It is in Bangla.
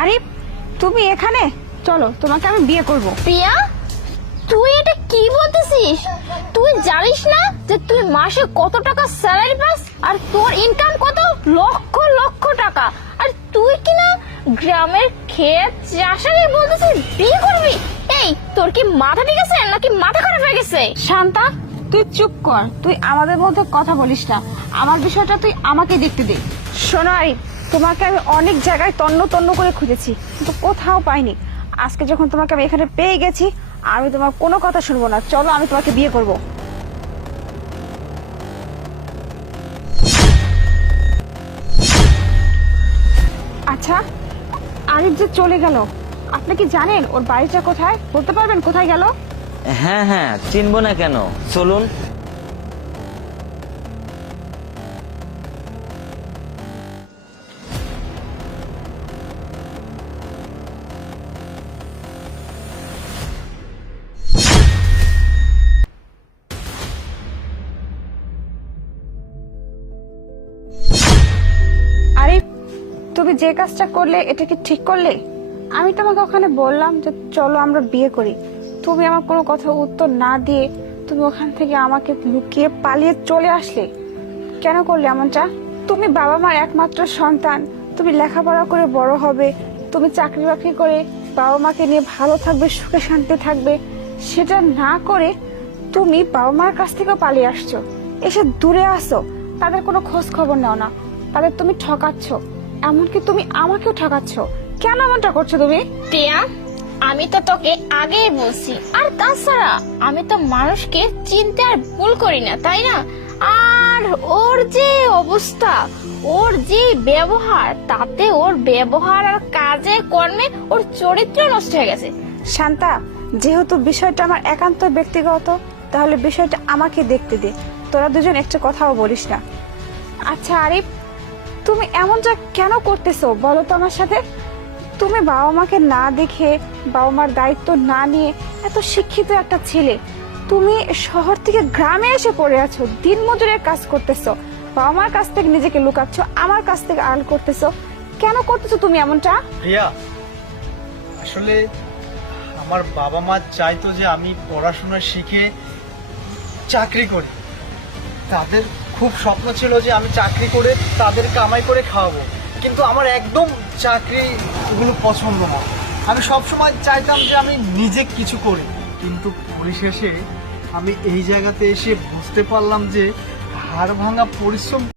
আরে তুমি এখানে, চলো তোমাকে আমি বিয়ে করব। প্রিয়া, তুই এটা কি বলতেছিস? তুই জানিস না যে তুই মাসে কত টাকা স্যালারি পাস আর তোর ইনকাম কত? লক্ষ লক্ষ টাকা। আর তুই কি না গ্রামের ক্ষেত চাষাকে বলতেছিস বিয়ে করবি? এই, তোর কি মাথা ঠিক আছে নাকি মাথা খারাপ হয়ে গেছে? শান্তা, তুই চুপ কর, তুই আমাদের মধ্যে কথা বলিস না। আমার বিষয়টা তুই আমাকে দেখতে দে। শোনো আরিফ, তোমাকে আমি অনেক জায়গায় তন্ন তন্ন করে খুঁজেছি, কিন্তু কোথাও পাইনি। আজকে যখন তোমাকে আমি এখানে পেয়ে গেছি, আমি তোমার কোনো কথা শুনবো না। চলো, আমি তোমাকে বিয়ে করব। আচ্ছা, আরিফ যে চলে গেল, আপনি কি জানেন ওর বাড়িটা কোথায়? বলতে পারবেন কোথায় গেল? হ্যাঁ হ্যাঁ, চিনবো না কেন, চলুন। আরিফ, তুমি যে কাজটা করলে এটা কি ঠিক করলে? আমি তোমাকে ওখানে বললাম যে চলো আমরা বিয়ে করি, তুমি আমার কোনো কথা উত্তর না দিয়ে তুমি ওখান থেকে আমাকে লুকিয়ে পালিয়ে চলে আসলে। কেন করলে এমনটা? তুমি বাবা মার একমাত্র সন্তান, তুমি লেখাপড়া করে বড় হবে, তুমি চাকরি বাকরি করে বাবা মাকে নিয়ে ভালো থাকবে, সুখে শান্তি থাকবে, সেটা না করে তুমি বাবা মার কাছ থেকে পালিয়ে আসছো, এসে দূরে আসো, তাদের কোনো খোঁজ খবর নাও না, তাদের তুমি ঠকাচ্ছ, এমনকি তুমি আমাকেও ঠকাচ্ছ। কেন এমনটা করছো তুমি? প্রিয়া, আমি তো তোকে আগেই বলছি, আর তাছাড়া আমি তো মানুষকে চিনতে আর ভুল করি না, তাই না? আর ওর যে অবস্থা, ওর যে ব্যবহার, তাতে ওর ব্যবহার আর কাজে কর্মে ওর চরিত্র নষ্ট হয়ে গেছে। শান্তা, যেহেতু বিষয়টা আমার একান্ত ব্যক্তিগত, তাহলে বিষয়টা আমাকে দেখতে দে, তোরা দুজন একটা কথাও বলিস না। আচ্ছা আরিফ, তুমি এমনটা কেন করতেছো বলো তো আমার সাথে? তুমি বাবা মাকে না দেখে, বাবা মার দায়িত্ব না নিয়ে, এত শিক্ষিত একটা ছেলে, তুমি শহর থেকে গ্রামে এসে পড়ে আছো, দিন মজুরের কাজ করতেছো, বাবা মার কাছ থেকে নিজেকে লুকাচ্ছ, আমার কাছ থেকে আড়াল করতেছো। কেন করতেছো তুমি এমনটা? প্রিয়া, আসলে আমার বাবা মা চাইতো যে আমি পড়াশোনা শিখে চাকরি করি। তাদের খুব স্বপ্ন ছিল যে আমি চাকরি করে তাদের কামাই করে খাওয়াবো, কিন্তু আমার একদম চাকরি এগুলো পছন্দ না। আমি সবসময় চাইতাম যে আমি নিজে কিছু করি, কিন্তু পরিশেষে আমি এই জায়গাতে এসে বুঝতে পারলাম যে হাড় ভাঙা পরিশ্রম